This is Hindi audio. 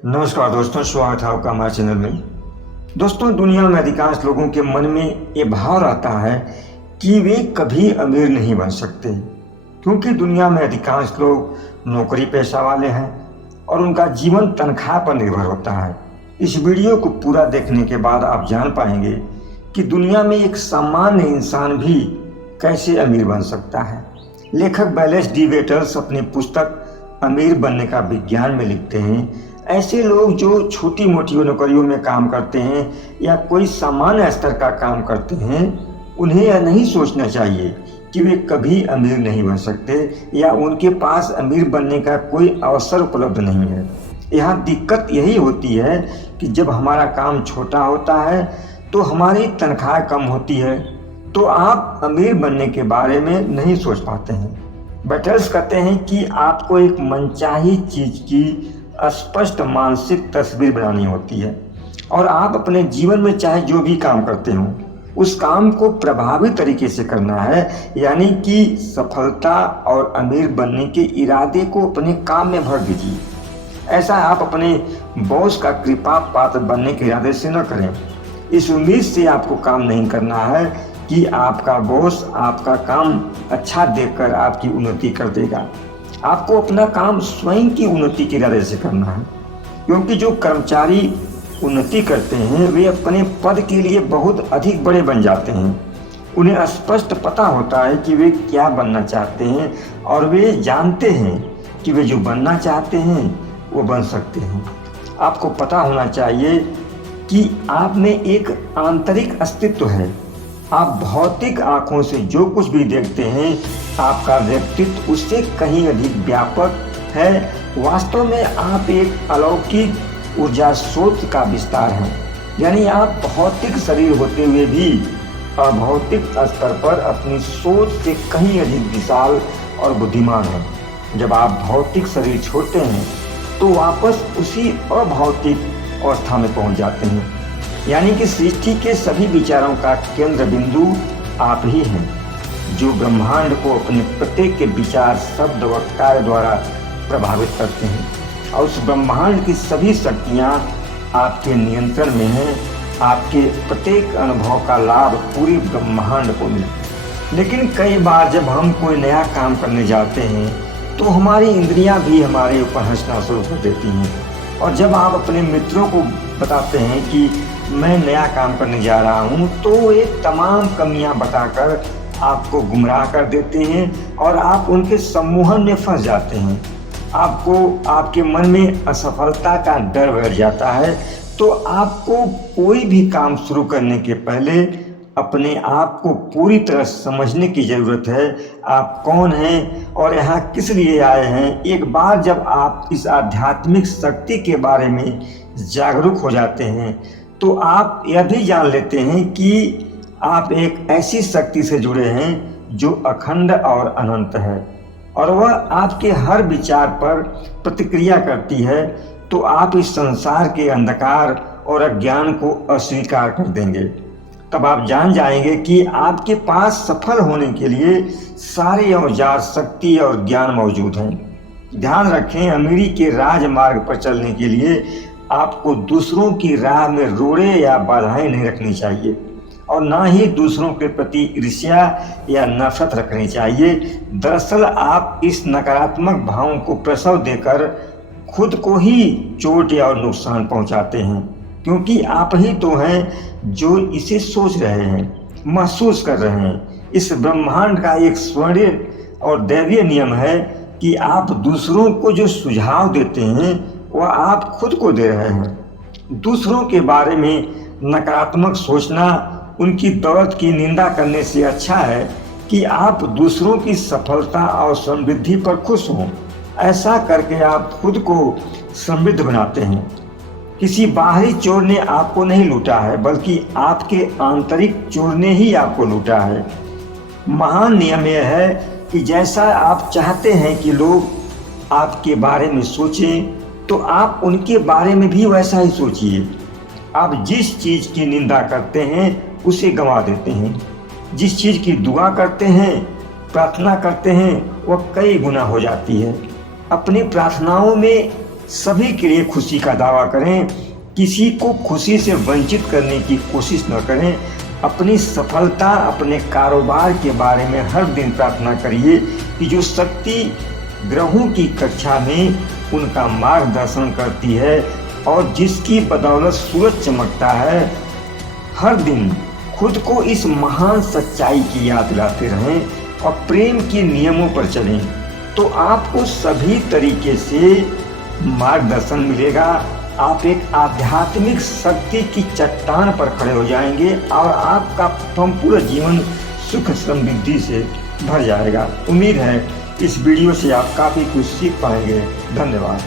नमस्कार दोस्तों, स्वागत है आपका हमारे चैनल में। दोस्तों, दुनिया में अधिकांश लोगों के मन में ये भाव रहता है कि वे कभी अमीर नहीं बन सकते, क्योंकि दुनिया में अधिकांश लोग नौकरी पेशा वाले हैं और उनका जीवन तनख्वाह पर निर्भर होता है। इस वीडियो को पूरा देखने के बाद आप जान पाएंगे कि दुनिया में एक सामान्य इंसान भी कैसे अमीर बन सकता है। लेखक बैलेंस डी वेटर्स अपनी पुस्तक अमीर बनने का विज्ञान में लिखते हैं, ऐसे लोग जो छोटी मोटी नौकरियों में काम करते हैं या कोई सामान्य स्तर का काम करते हैं, उन्हें यह नहीं सोचना चाहिए कि वे कभी अमीर नहीं बन सकते या उनके पास अमीर बनने का कोई अवसर उपलब्ध नहीं है। यहाँ दिक्कत यही होती है कि जब हमारा काम छोटा होता है तो हमारी तनख्वाह कम होती है, तो आप अमीर बनने के बारे में नहीं सोच पाते हैं। बैटल्स कहते हैं कि आपको एक मनचाही चीज की स्पष्ट मानसिक तस्वीर बनानी होती है और आप अपने जीवन में चाहे जो भी काम करते हो उस काम को प्रभावी तरीके से करना है, यानी कि सफलता और अमीर बनने के इरादे को अपने काम में भर दीजिए। ऐसा आप अपने बॉस का कृपा पात्र बनने के इरादे से न करें। इस उम्मीद से आपको काम नहीं करना है कि आपका बॉस आपका काम अच्छा देखकर आपकी उन्नति कर देगा। आपको अपना काम स्वयं की उन्नति के इरादे से करना है, क्योंकि जो कर्मचारी उन्नति करते हैं वे अपने पद के लिए बहुत अधिक बड़े बन जाते हैं। उन्हें स्पष्ट पता होता है कि वे क्या बनना चाहते हैं और वे जानते हैं कि वे जो बनना चाहते हैं वो बन सकते हैं। आपको पता होना चाहिए कि आप में एक आंतरिक अस्तित्व है। आप भौतिक आंखों से जो कुछ भी देखते हैं, आपका व्यक्तित्व उससे कहीं अधिक व्यापक है। वास्तव में आप एक अलौकिक ऊर्जा स्रोत का विस्तार हैं, यानी आप भौतिक शरीर होते हुए भी अभौतिक स्तर पर अपनी सोच से कहीं अधिक विशाल और बुद्धिमान हैं। जब आप भौतिक शरीर छोड़ते हैं तो वापस उसी अभौतिक अवस्था में पहुंच जाते हैं, यानी कि सृष्टि के सभी विचारों का केंद्र बिंदु आप ही हैं, जो ब्रह्मांड को अपने प्रत्येक के विचार, शब्द व कार्य द्वारा प्रभावित करते हैं। और उस ब्रह्मांड की सभी शक्तियाँ आपके नियंत्रण में हैं। आपके प्रत्येक अनुभव का लाभ पूरे ब्रह्मांड को मिले। लेकिन कई बार जब हम कोई नया काम करने जाते हैं तो हमारी इंद्रियां भी हमारे ऊपर हंसना शुरू कर देती हैं। और जब आप अपने मित्रों को बताते हैं कि मैं नया काम करने जा रहा हूँ, तो वे तमाम कमियां बताकर आपको गुमराह कर देते हैं और आप उनके सम्मोहन में फंस जाते हैं। आपको आपके मन में असफलता का डर बैठ जाता है। तो आपको कोई भी काम शुरू करने के पहले अपने आप को पूरी तरह समझने की ज़रूरत है। आप कौन हैं और यहाँ किस लिए आए हैं। एक बार जब आप इस आध्यात्मिक शक्ति के बारे में जागरूक हो जाते हैं तो आप यह भी जान लेते हैं कि आप एक ऐसी शक्ति से जुड़े हैं जो अखंड और अनंत है और वह आपके हर विचार पर प्रतिक्रिया करती है। तो आप इस संसार के अंधकार और अज्ञान को अस्वीकार कर देंगे। तब आप जान जाएंगे कि आपके पास सफल होने के लिए सारे औजार, शक्ति और ज्ञान मौजूद हैं। ध्यान रखें, अमीरी के राजमार्ग पर चलने के लिए आपको दूसरों की राह में रोड़े या बाधाएं नहीं रखनी चाहिए और ना ही दूसरों के प्रति ईर्ष्या या नफरत रखनी चाहिए। दरअसल आप इस नकारात्मक भावों को प्रसव देकर खुद को ही चोट या नुकसान पहुंचाते हैं, क्योंकि आप ही तो हैं जो इसे सोच रहे हैं, महसूस कर रहे हैं। इस ब्रह्मांड का एक स्वर्ण और दैवीय नियम है कि आप दूसरों को जो सुझाव देते हैं वह आप खुद को दे रहे हैं। दूसरों के बारे में नकारात्मक सोचना उनकी दौलत की निंदा करने से अच्छा है कि आप दूसरों की सफलता और समृद्धि पर खुश हों। ऐसा करके आप खुद को समृद्ध बनाते हैं। किसी बाहरी चोर ने आपको नहीं लूटा है, बल्कि आपके आंतरिक चोर ने ही आपको लूटा है। महान नियम यह है कि जैसा आप चाहते हैं कि लोग आपके बारे में सोचें, तो आप उनके बारे में भी वैसा ही सोचिए। आप जिस चीज़ की निंदा करते हैं उसे गंवा देते हैं। जिस चीज़ की दुआ करते हैं, प्रार्थना करते हैं, वह कई गुना हो जाती है। अपनी प्रार्थनाओं में सभी के लिए खुशी का दावा करें, किसी को खुशी से वंचित करने की कोशिश न करें। अपनी सफलता, अपने कारोबार के बारे में हर दिन प्रार्थना करिए कि जो शक्ति ग्रहों की कक्षा में उनका मार्गदर्शन करती है और जिसकी बदौलत सूरज चमकता है, हर दिन खुद को इस महान सच्चाई की याद दिलाते रहें और प्रेम के नियमों पर चलें, तो आपको सभी तरीके से मार्गदर्शन मिलेगा। आप एक आध्यात्मिक शक्ति की चट्टान पर खड़े हो जाएंगे और आपका संपूर्ण जीवन सुख समृद्धि से भर जाएगा। उम्मीद है इस वीडियो से आप काफ़ी कुछ सीख पाएंगे। धन्यवाद।